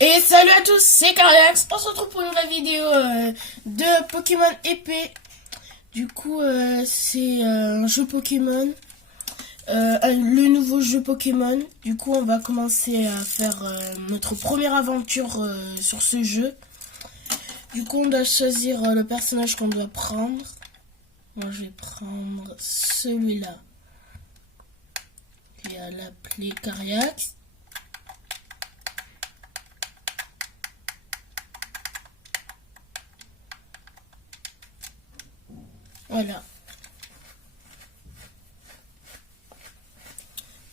Et salut à tous, c'est Cariax. On se retrouve pour une nouvelle vidéo de Pokémon épée. Du coup, c'est un jeu Pokémon, le nouveau jeu Pokémon. Du coup, on va commencer à faire notre première aventure sur ce jeu. Du coup, on doit choisir le personnage qu'on doit prendre. Moi, je vais prendre celui-là. Qui a l'appeler Cariax. Voilà.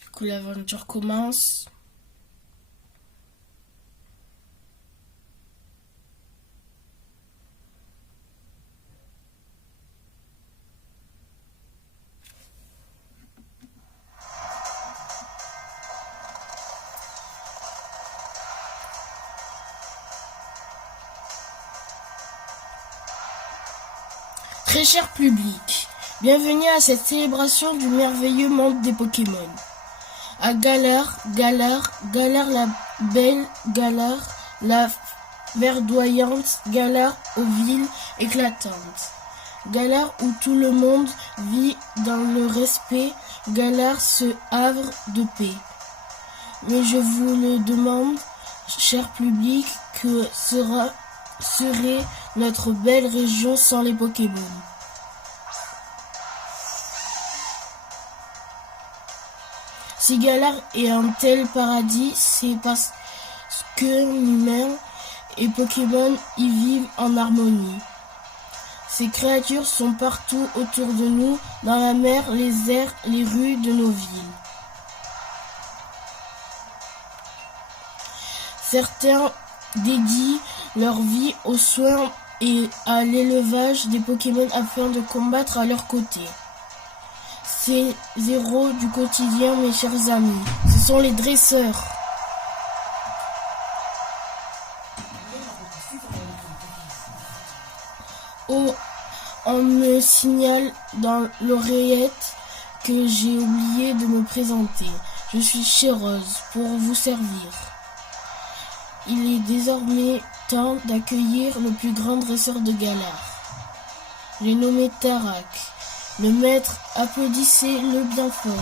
Du coup, l'aventure commence. Très cher public, bienvenue à cette célébration du merveilleux monde des Pokémon. À Galar la belle, Galar la verdoyante, Galar aux villes éclatantes. Galar où tout le monde vit dans le respect, Galar ce havre de paix. Mais je vous le demande, cher public, que serait notre belle région sans les Pokémon? Si Galar est un tel paradis, c'est parce que humains et Pokémon y vivent en harmonie. Ces créatures sont partout autour de nous, dans la mer, les airs, les rues de nos villes. Certains dédient leur vie aux soins et à l'élevage des Pokémon afin de combattre à leur côté. Ces héros du quotidien, mes chers amis, ce sont les dresseurs. Oh, on me signale dans l'oreillette que j'ai oublié de me présenter. Je suis Chéreuse pour vous servir. Il est désormais temps d'accueillir le plus grand dresseur de Galar. J'ai nommé Tarak. Le maître, applaudissez-le bien fort.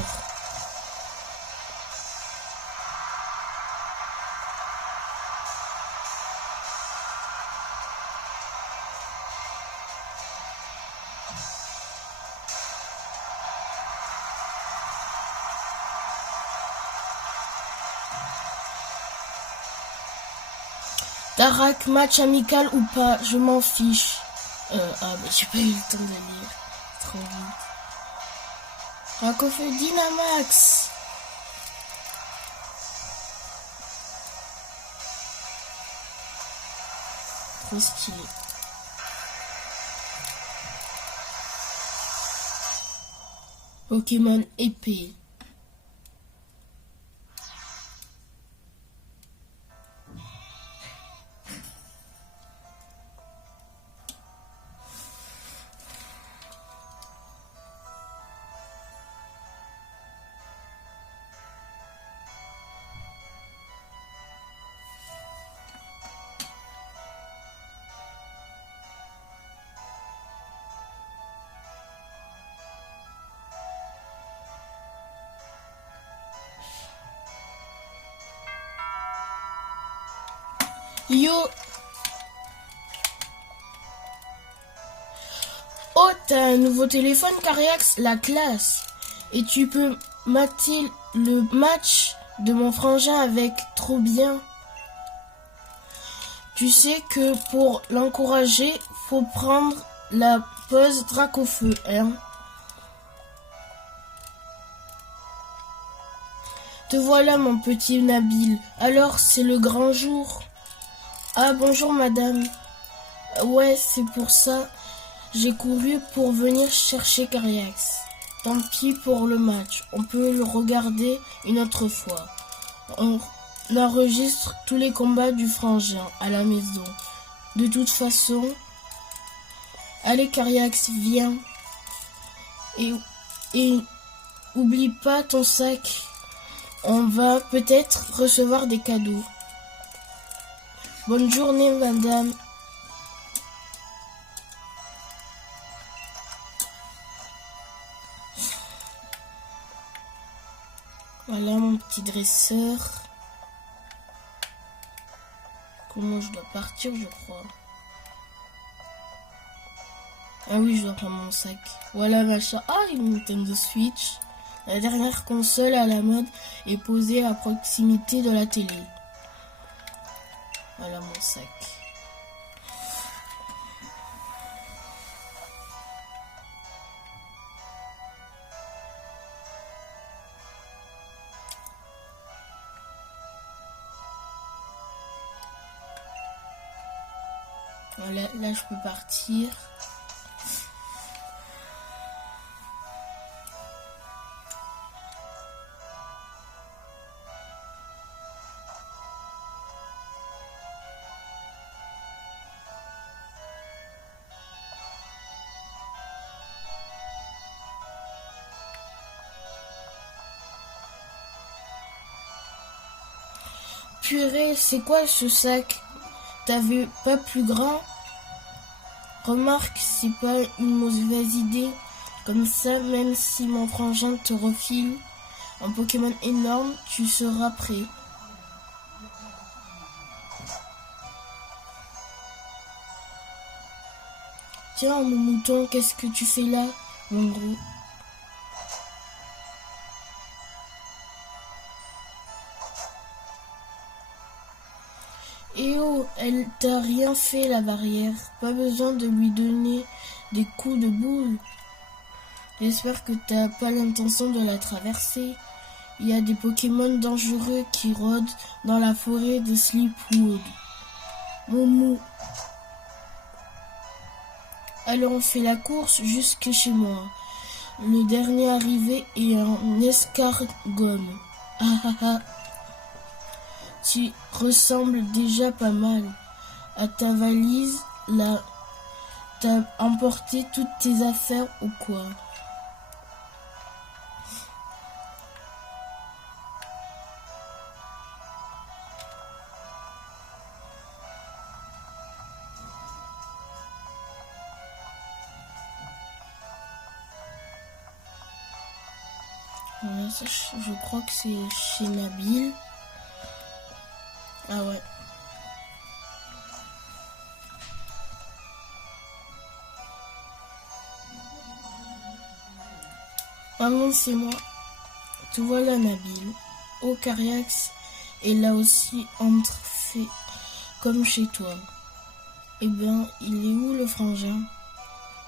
Tarak, match amical ou pas, je m'en fiche. Mais j'ai pas eu le temps de lire. Trop vite. Racofeu Dynamax. Trop stylé. Pokémon épée. Yo. Oh, t'as un nouveau téléphone, Cariax, la classe. Et tu peux mater le match de mon frangin avec, trop bien. Tu sais que pour l'encourager, faut prendre la pause Dracofeu, hein. Te voilà, mon petit Nabil. Alors, c'est le grand jour. Ah, bonjour, madame. Ouais, c'est pour ça. J'ai couru pour venir chercher Cariax. Tant pis pour le match. On peut le regarder une autre fois. On enregistre tous les combats du frangin à la maison. De toute façon, allez Cariax, viens. Et oublie pas ton sac. On va peut-être recevoir des cadeaux. Bonne journée, madame. Voilà mon petit dresseur. Comment je dois partir, je crois. Ah oui, je dois prendre mon sac. Voilà machin. Ah, une Nintendo Switch. La dernière console à la mode est posée à proximité de la télé. Voilà mon sac. Voilà, là je peux partir. Purée, c'est quoi ce sac? T'avais pas plus grand? Remarque, c'est pas une mauvaise idée. Comme ça, même si mon frangin te refile un Pokémon énorme, tu seras prêt. Tiens, mon mouton, qu'est-ce que tu fais là, mon gros? Eh oh, elle t'a rien fait la barrière. Pas besoin de lui donner des coups de boule. J'espère que t'as pas l'intention de la traverser. Il y a des Pokémon dangereux qui rôdent dans la forêt de Sleepwood. Moumou. Alors on fait la course jusque chez moi. Le dernier arrivé est un escargot. Ah ah ah. Tu ressembles déjà pas mal à ta valise là. T'as emporté toutes tes affaires ou quoi? Ouais, ça, je crois que c'est chez Nabil. Ah ouais. Ah non, c'est moi. Te voilà, Nabil. Oh, Cariax est là aussi entrefait comme chez toi. Eh bien, il est où le frangin?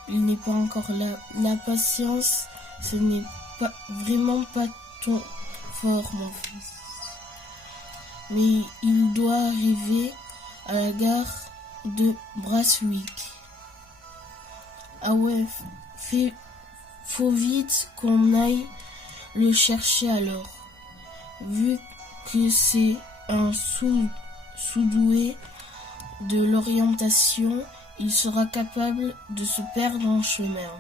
Il n'est pas encore là. La patience, ce n'est pas vraiment pas ton fort, mon fils. Mais il doit arriver à la gare de Brasswick. Ah ouais, faut vite qu'on aille le chercher alors. Vu que c'est un sous-doué de l'orientation, il sera capable de se perdre en chemin.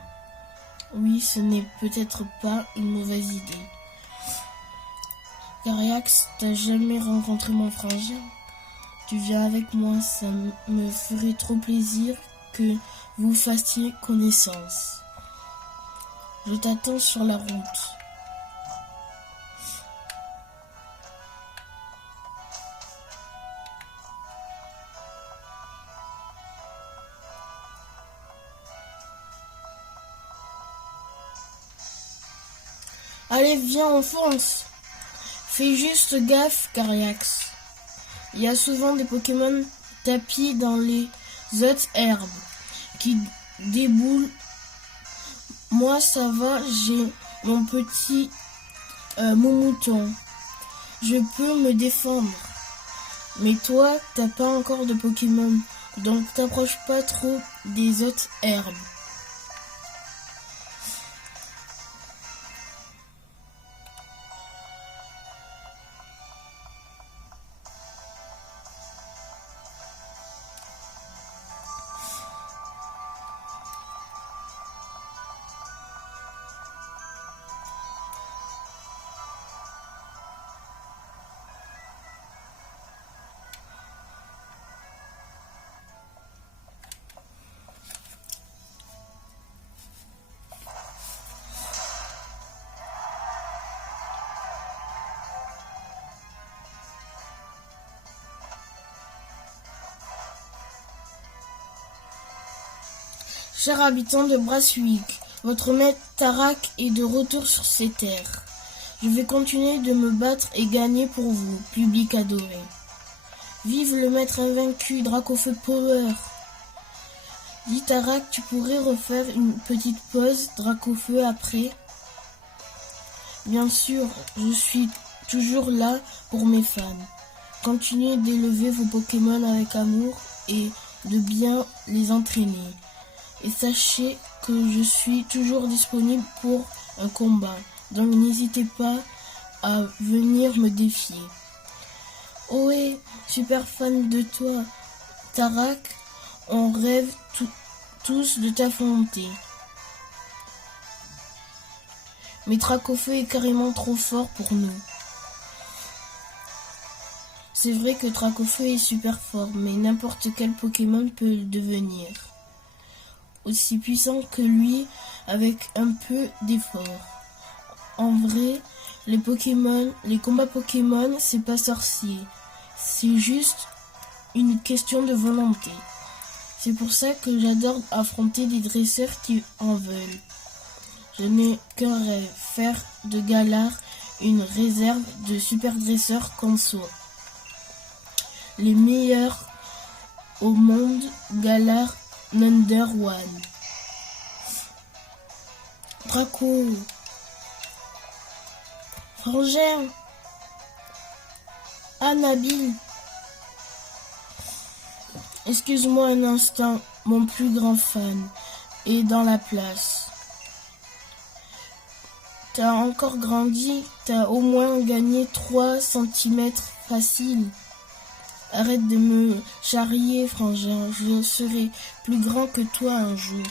Oui, ce n'est peut-être pas une mauvaise idée. Cariax, t'as jamais rencontré mon frangin? Tu viens avec moi, ça me ferait trop plaisir que vous fassiez connaissance. Je t'attends sur la route. Allez, viens, on fonce. Fais juste gaffe, Cariax. Il y a souvent des Pokémon tapis dans les autres herbes qui déboulent. Moi, ça va, j'ai mon petit mouton. Je peux me défendre. Mais toi, t'as pas encore de Pokémon, donc t'approches pas trop des autres herbes. Chers habitants de Brasswick, votre maître Tarak est de retour sur ces terres. Je vais continuer de me battre et gagner pour vous, public adoré. Vive le maître invaincu, Dracofeu Power. Dis Tarak, tu pourrais refaire une petite pause, Dracofeu, après? Bien sûr, je suis toujours là pour mes fans. Continuez d'élever vos Pokémon avec amour et de bien les entraîner. Et sachez que je suis toujours disponible pour un combat. Donc n'hésitez pas à venir me défier. Ohé, super fan de toi, Tarak. On rêve tous de t'affronter. Mais Dracofeu est carrément trop fort pour nous. C'est vrai que Dracofeu est super fort, mais n'importe quel Pokémon peut le devenir. Aussi puissant que lui, avec un peu d'effort. En vrai, les combats Pokémon, c'est pas sorcier. C'est juste une question de volonté. C'est pour ça que j'adore affronter des dresseurs qui en veulent. Je n'ai qu'un rêve, faire de Galar une réserve de super dresseurs comme soi. Les meilleurs au monde, Galar Number One. Draco. Frangin. Nabil. Excuse-moi un instant, mon plus grand fan est dans la place. T'as encore grandi, t'as au moins gagné 3 cm facile. Arrête de me charrier, frangin, je serai plus grand que toi un jour.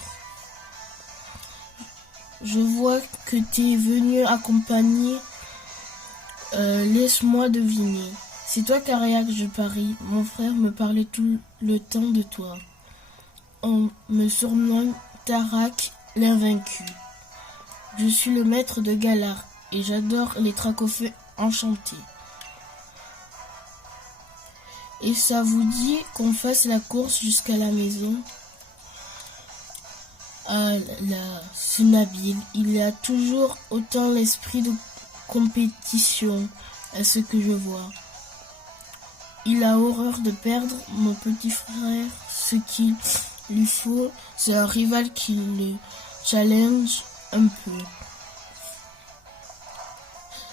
Je vois que t'es venu accompagner, laisse-moi deviner. C'est toi, Cariax, je parie. Mon frère me parlait tout le temps de toi. On me surnomme Tarak l'invaincu. Je suis le maître de Galar et j'adore les Dracofeu enchantés. Et ça vous dit qu'on fasse la course jusqu'à la maison? Ah là, ce Nabil, il a toujours autant l'esprit de compétition à ce que je vois. Il a horreur de perdre, mon petit frère. Ce qu'il lui faut, c'est un rival qui le challenge un peu.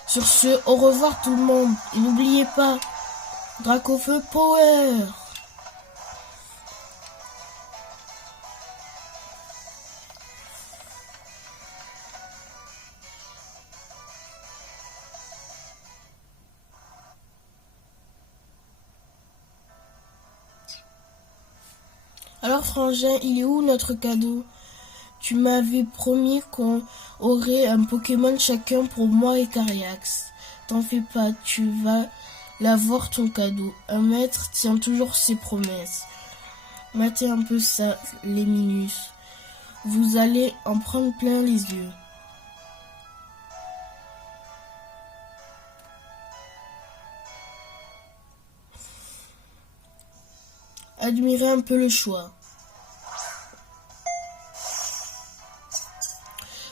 Sur ce, au revoir tout le monde. Et n'oubliez pas, Dracofeu Power! Alors frangin, il est où notre cadeau? Tu m'avais promis qu'on aurait un Pokémon chacun pour moi et Cariax. T'en fais pas, tu vas l'avoir ton cadeau. Un maître tient toujours ses promesses. Matez un peu ça, les minus. Vous allez en prendre plein les yeux. Admirez un peu le choix.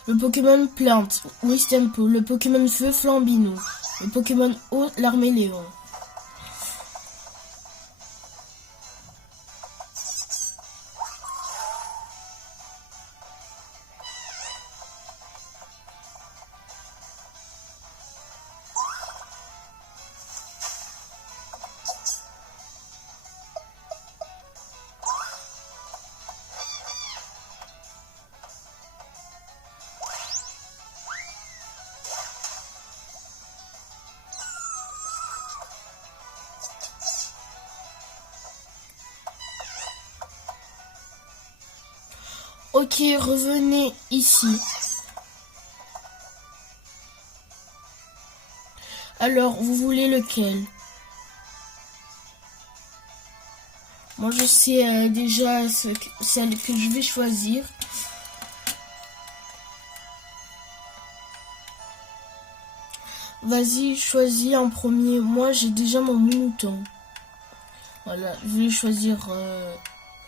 Le Pokémon Plante, Wistempo. Le Pokémon Feu, Flambino. Le Pokémon Eau, l'Arméléon. Ok, revenez ici. Alors, vous voulez lequel? Moi, je sais déjà celle que je vais choisir. Vas-y, choisis en premier. Moi, j'ai déjà mon mouton. Voilà, je vais choisir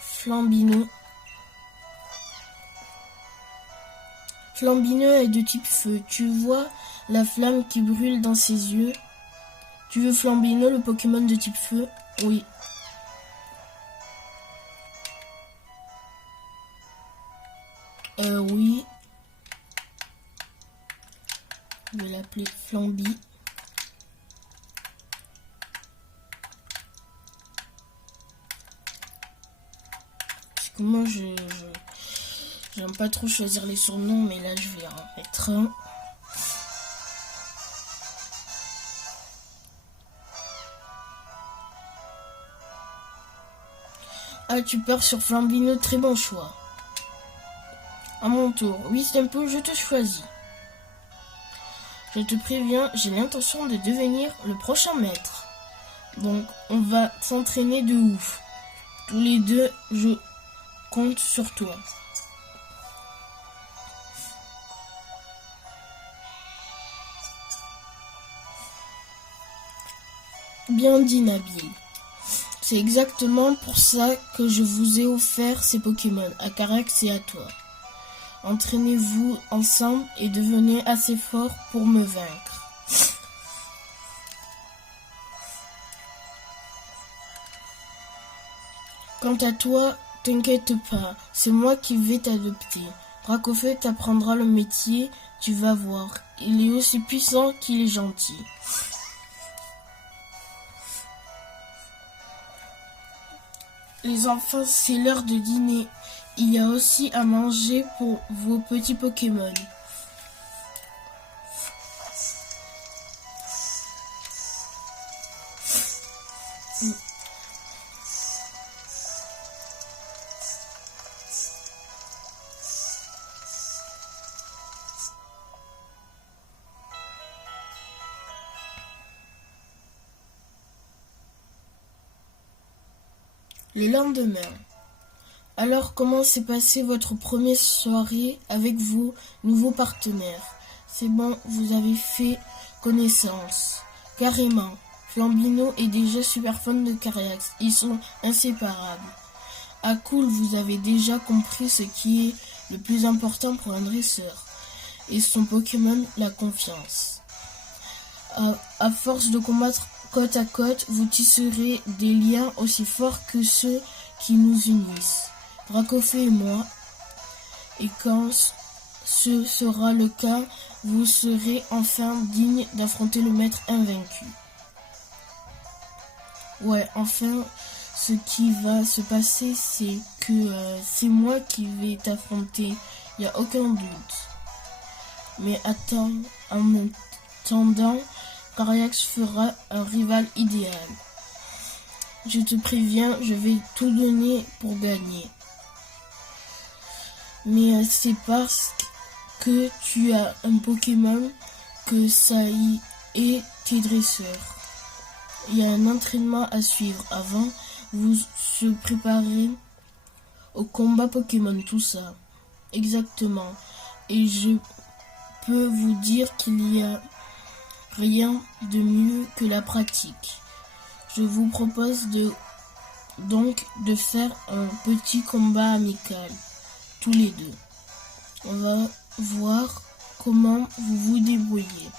Flambino. Flambino est de type feu. Tu vois la flamme qui brûle dans ses yeux. Tu veux Flambino, le Pokémon de type feu? Oui. Oui. Je vais l'appeler Flamby. Parce que moi, j'aime pas trop choisir les surnoms, mais là, je vais en mettre un. Ah, tu pars sur Flambino, très bon choix. À mon tour, oui, Stempo, je te choisis. Je te préviens, j'ai l'intention de devenir le prochain maître. Donc, on va s'entraîner de ouf. Tous les deux, je compte sur toi. Bien dit, Nabil. C'est exactement pour ça que je vous ai offert ces Pokémon, à Carax et à toi. Entraînez-vous ensemble et devenez assez fort pour me vaincre. Quant à toi, t'inquiète pas, c'est moi qui vais t'adopter. Dracofeu t'apprendra le métier, tu vas voir. Il est aussi puissant qu'il est gentil. Les enfants, c'est l'heure de dîner. Il y a aussi à manger pour vos petits Pokémon. Le lendemain. Alors, comment s'est passée votre première soirée avec vos nouveaux partenaires? C'est bon, vous avez fait connaissance. Carrément. Flambino est déjà super fan de Carax. Ils sont inséparables. Ah cool, vous avez déjà compris ce qui est le plus important pour un dresseur. Et son Pokémon, la confiance. À force de combattre côte à côte, vous tisserez des liens aussi forts que ceux qui nous unissent. Dracofeu et moi. Et quand ce sera le cas, vous serez enfin digne d'affronter le maître invaincu. Ouais, enfin, ce qui va se passer, c'est que c'est moi qui vais t'affronter. Il n'y a aucun doute. Mais attends, en attendant, Carax fera un rival idéal. Je te préviens, je vais tout donner pour gagner. Mais c'est parce que tu as un Pokémon que ça y est tes dresseurs. Il y a un entraînement à suivre avant, vous se préparez au combat Pokémon, tout ça. Exactement. Et je peux vous dire qu'il y a rien de mieux que la pratique. Je vous propose donc de faire un petit combat amical, tous les deux. On va voir comment vous vous débrouillez.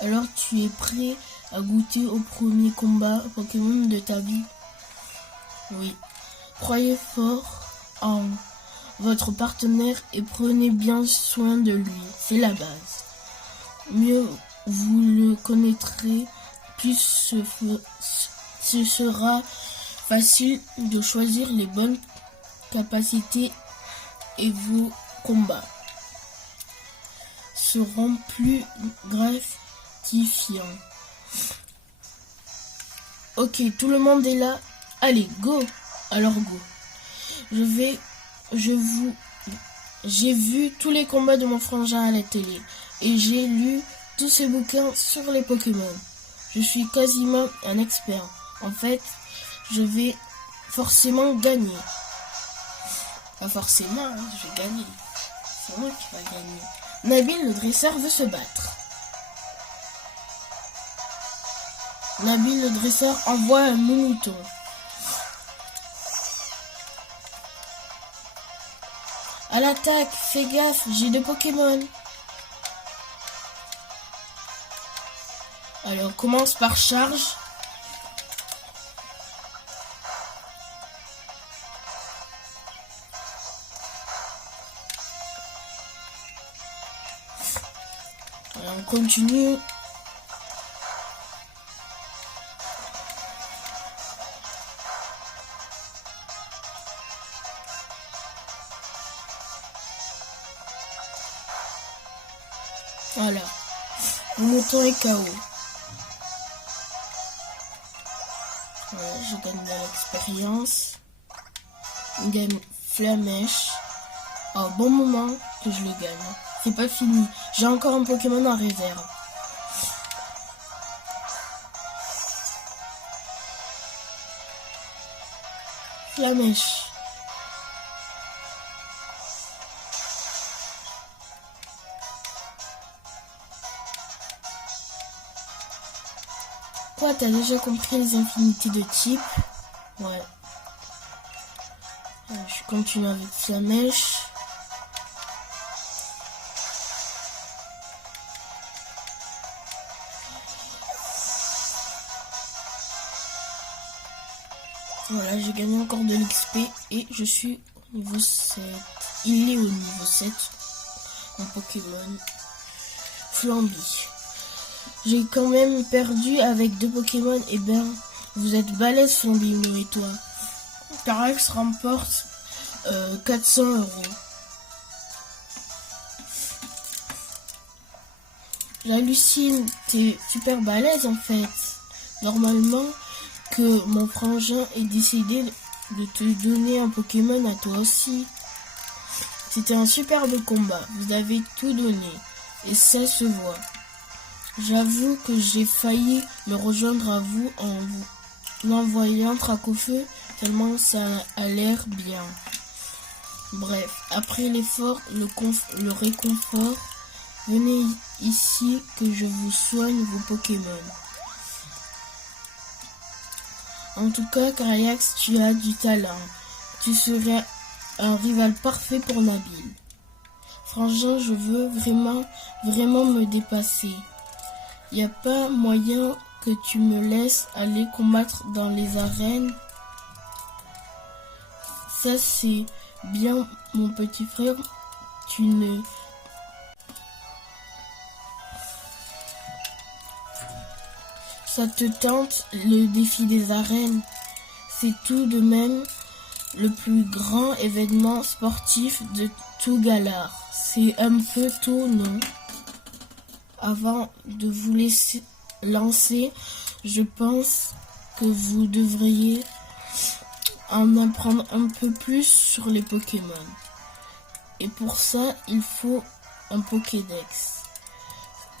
Alors tu es prêt à goûter au premier combat Pokémon de ta vie? Oui. Croyez fort en votre partenaire et prenez bien soin de lui. C'est la base. Mieux vous le connaîtrez, plus ce sera facile de choisir les bonnes capacités et vos combats seront plus gratifiants. Ok, tout le monde est là. Allez, go! Alors go. J'ai vu tous les combats de mon frangin à la télé et j'ai lu tous ces bouquins sur les Pokémon. Je suis quasiment un expert. En fait, je vais forcément gagner. Pas forcément, hein, je vais gagner. C'est moi qui vais gagner. Nabil, le dresseur, veut se battre. Nabil, le dresseur, envoie un mouton. À l'attaque, fais gaffe, j'ai 2 Pokémon. Allez, on commence par charge. Allez, on continue. Voilà, mon mouton est KO. Voilà, je gagne de l'expérience. Une game Flamèche. Au bon moment que je le gagne. C'est pas fini. J'ai encore un Pokémon en réserve. Flamèche. Quoi, t'as déjà compris les infinités de type? Ouais. Je continue avec Flamèche. Voilà, j'ai gagné encore de l'XP et je suis au niveau 7. Il est au niveau 7. Mon Pokémon Flamby. J'ai quand même perdu avec 2 Pokémon. Et ben, vous êtes balèze Flamby, moi et toi. Carax remporte 400 €. J'hallucine, t'es super balèze en fait. Normalement, que mon frangin ait décidé de te donner un Pokémon à toi aussi. C'était un superbe combat, vous avez tout donné, et ça se voit. J'avoue que j'ai failli me rejoindre à vous en vous envoyant Dracofeu, tellement ça a l'air bien. Bref, après l'effort, le réconfort, venez ici que je vous soigne vos Pokémon. En tout cas, Carayax, tu as du talent. Tu serais un rival parfait pour Nabil. Frangin, je veux vraiment me dépasser. Y a pas moyen que tu me laisses aller combattre dans les arènes? Ça c'est bien, mon petit frère. Tu ne... Ça te tente, le défi des arènes? C'est tout de même le plus grand événement sportif de tout Galar. C'est un peu tôt, non? Avant de vous laisser lancer, je pense que vous devriez en apprendre un peu plus sur les Pokémon. Et pour ça, il faut un Pokédex.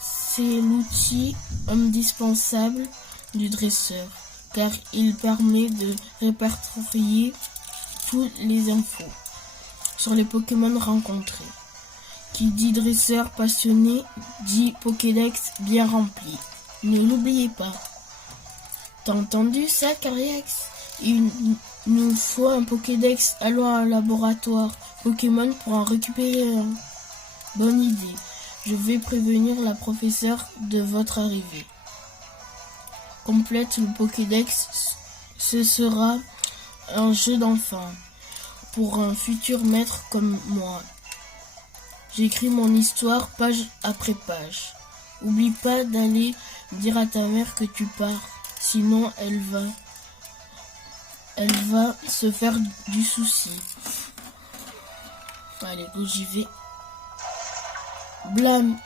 C'est l'outil indispensable du dresseur, car il permet de répertorier toutes les infos sur les Pokémon rencontrés. Qui dit dresseur passionné, dit Pokédex bien rempli. Ne l'oubliez pas. T'as entendu ça, Carayax? Il nous faut un Pokédex. Allons à un laboratoire Pokémon pour en récupérer un. Bonne idée. Je vais prévenir la professeure de votre arrivée. Complète le Pokédex. Ce sera un jeu d'enfant pour un futur maître comme moi. J'écris mon histoire page après page. Oublie pas d'aller dire à ta mère que tu pars, sinon elle va se faire du souci. Allez, go, j'y vais. Blam.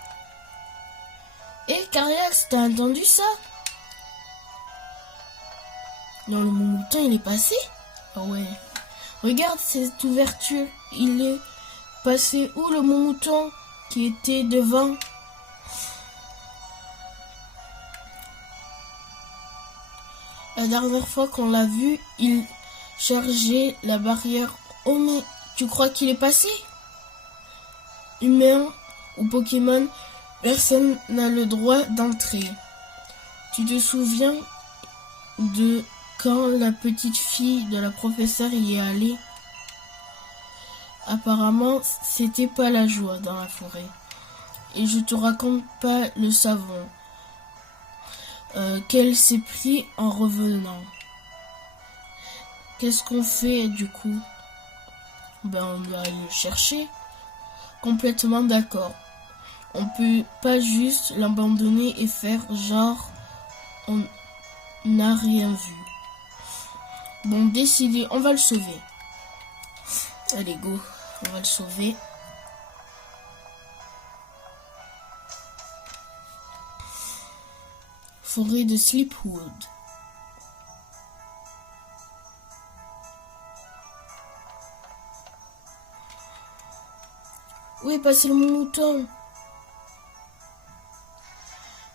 Carayax, t'as entendu ça? Non, le mouton, il est passé? Ah ouais. Regarde cette ouverture. Il est passé où, le mouton qui était devant? La dernière fois qu'on l'a vu, il chargeait la barrière. Oh, mais tu crois qu'il est passé? Humain ou Pokémon, personne n'a le droit d'entrer. Tu te souviens de quand la petite fille de la professeure y est allée? Apparemment, c'était pas la joie dans la forêt. Et je te raconte pas le savon qu'elle s'est pris en revenant. Qu'est-ce qu'on fait du coup? Ben on doit aller le chercher. Complètement d'accord. On peut pas juste l'abandonner et faire genre on n'a rien vu. Bon, décidé, on va le sauver. Allez, go, on va le sauver. Forêt de Sleepwood. Où est passé le mouton?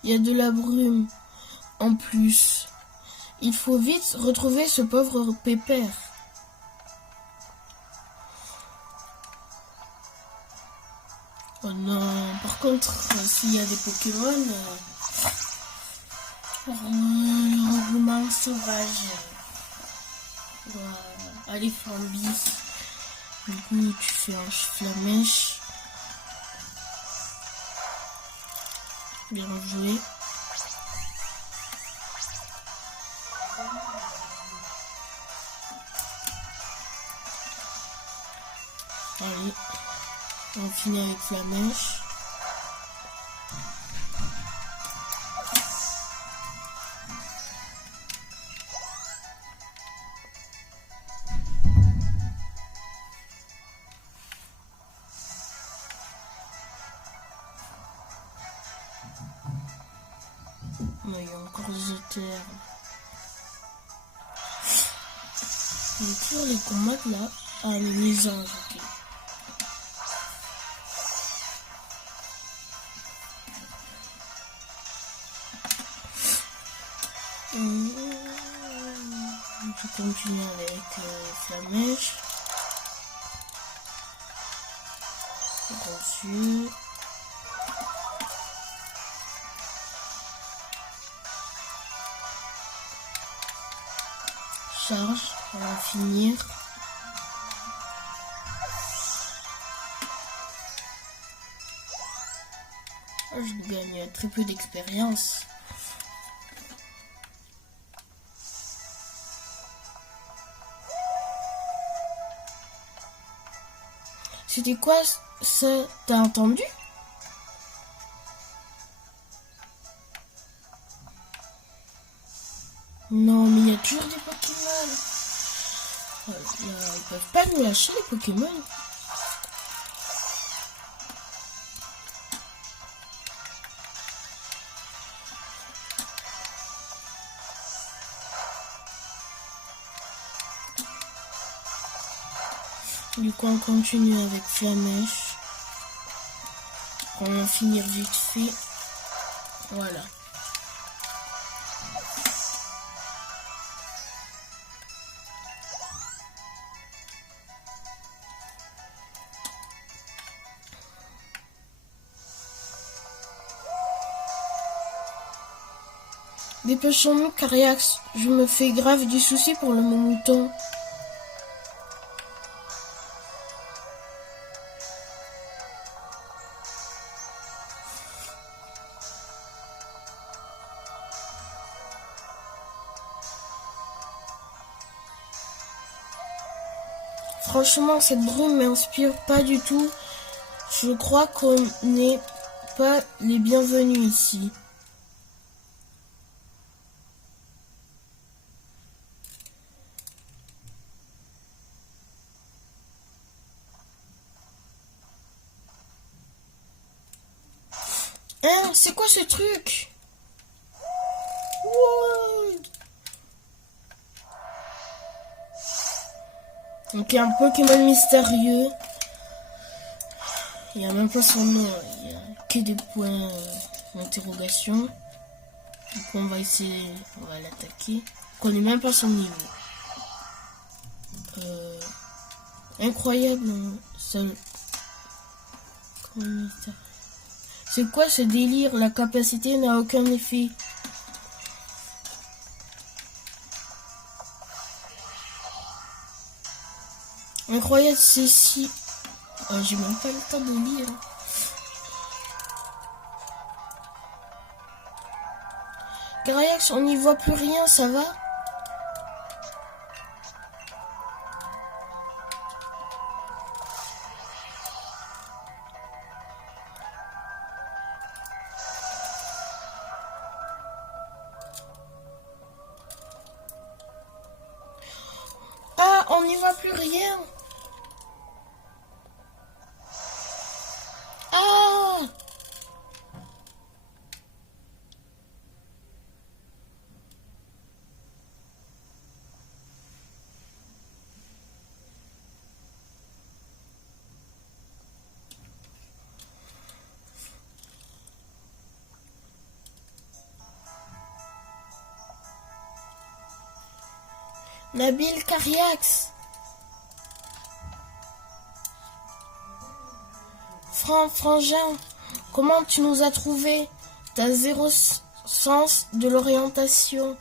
Il y a de la brume. En plus, il faut vite retrouver ce pauvre pépère. Oh non, par contre, s'il y a des Pokémon, le regroupement sauvage. Voilà. Allez, Flamby. Du coup, tu fais un Flamèche. Bien joué. Allez, on finit avec Flamèche. Non, il y a encore des auteurs. On va toujours les combattre là. Ah, les anges, ok. Je continue avec Flamèche. Reçu. Charge, on va finir. Je gagne très peu d'expérience. C'était quoi ça? T'as entendu? Non, mais il y a toujours des Pokémon. Ils peuvent pas nous lâcher les Pokémon. Du coup, on continue avec Flamèche. On va finir vite fait. Voilà. Dépêchons-nous, Cariax. Je me fais grave du souci pour le mouton. Franchement, cette brume m'inspire pas du tout. Je crois qu'on n'est pas les bienvenus ici. Hein, c'est quoi ce truc? What? Donc il y a un Pokémon mystérieux. Il n'y a même pas son nom. Il n'y a que des points d'interrogation. Donc on va essayer, on va l'attaquer. On connaît même pas son niveau. Incroyable. C'est quoi ce délire? La capacité n'a aucun effet. Incroyable, ceci J'ai même pas le temps de lire. Cariax, on n'y voit plus rien, ça va? Ah, on n'y voit plus rien. Ah! Nabil Cariax. Frangin, comment tu nous as trouvés? T'as zéro sens de l'orientation.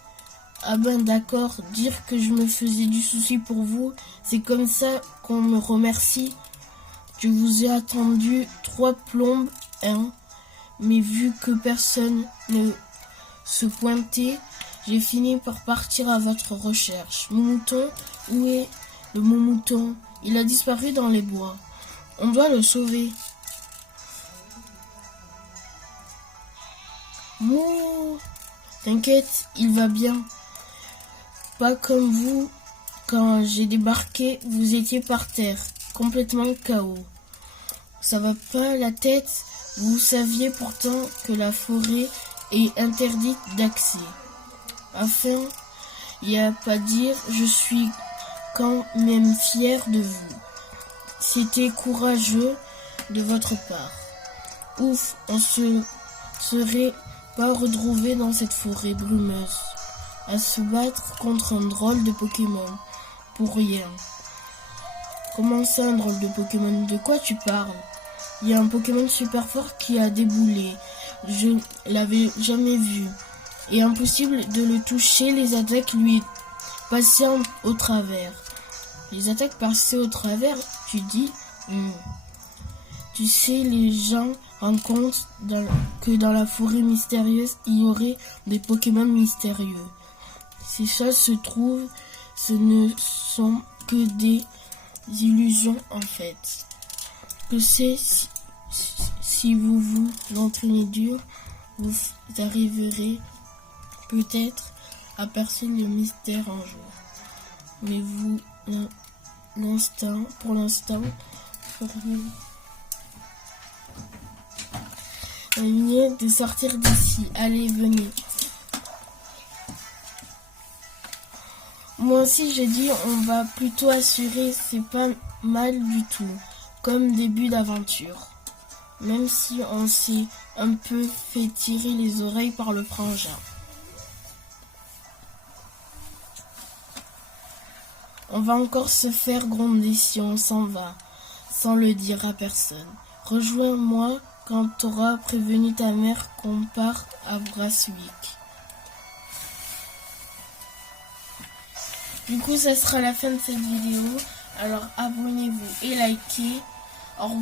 Ah ben d'accord, dire que je me faisais du souci pour vous, c'est comme ça qu'on me remercie. Je vous ai attendu 3 plombes, hein, mais vu que personne ne se pointait, j'ai fini par partir à votre recherche. Mon mouton, où est mon mouton? Il a disparu dans les bois. On doit le sauver. Mouh! T'inquiète, il va bien. Pas comme vous, quand j'ai débarqué, vous étiez par terre, complètement KO. Ça va pas la tête? Vous saviez pourtant que la forêt est interdite d'accès. Enfin, y a pas dire, je suis quand même fier de vous. C'était courageux de votre part. Ouf, on se serait pas retrouvé dans cette forêt brumeuse, à se battre contre un drôle de Pokémon, pour rien. Comment ça, un drôle de Pokémon? De quoi tu parles? Il y a un Pokémon super fort qui a déboulé. Je l'avais jamais vu. Et impossible de le toucher, les attaques lui passaient au travers. Les attaques passaient au travers, tu dis? Tu sais, les gens rencontrent que dans la forêt mystérieuse, il y aurait des Pokémon mystérieux. Ces choses se trouvent, ce ne sont que des illusions en fait. Que c'est si vous vous l'entraînez dur, vous arriverez peut-être à percer le mystère un jour. Mais vous, pour l'instant, venez de sortir d'ici. Allez, venez. Moi aussi, j'ai dit, on va plutôt assurer, c'est pas mal du tout, comme début d'aventure. Même si on s'est un peu fait tirer les oreilles par le frangin. On va encore se faire gronder si on s'en va, sans le dire à personne. Rejoins-moi quand t'auras prévenu ta mère qu'on part à Brasswick. Du coup, ça sera la fin de cette vidéo. Alors abonnez-vous et likez. Au revoir.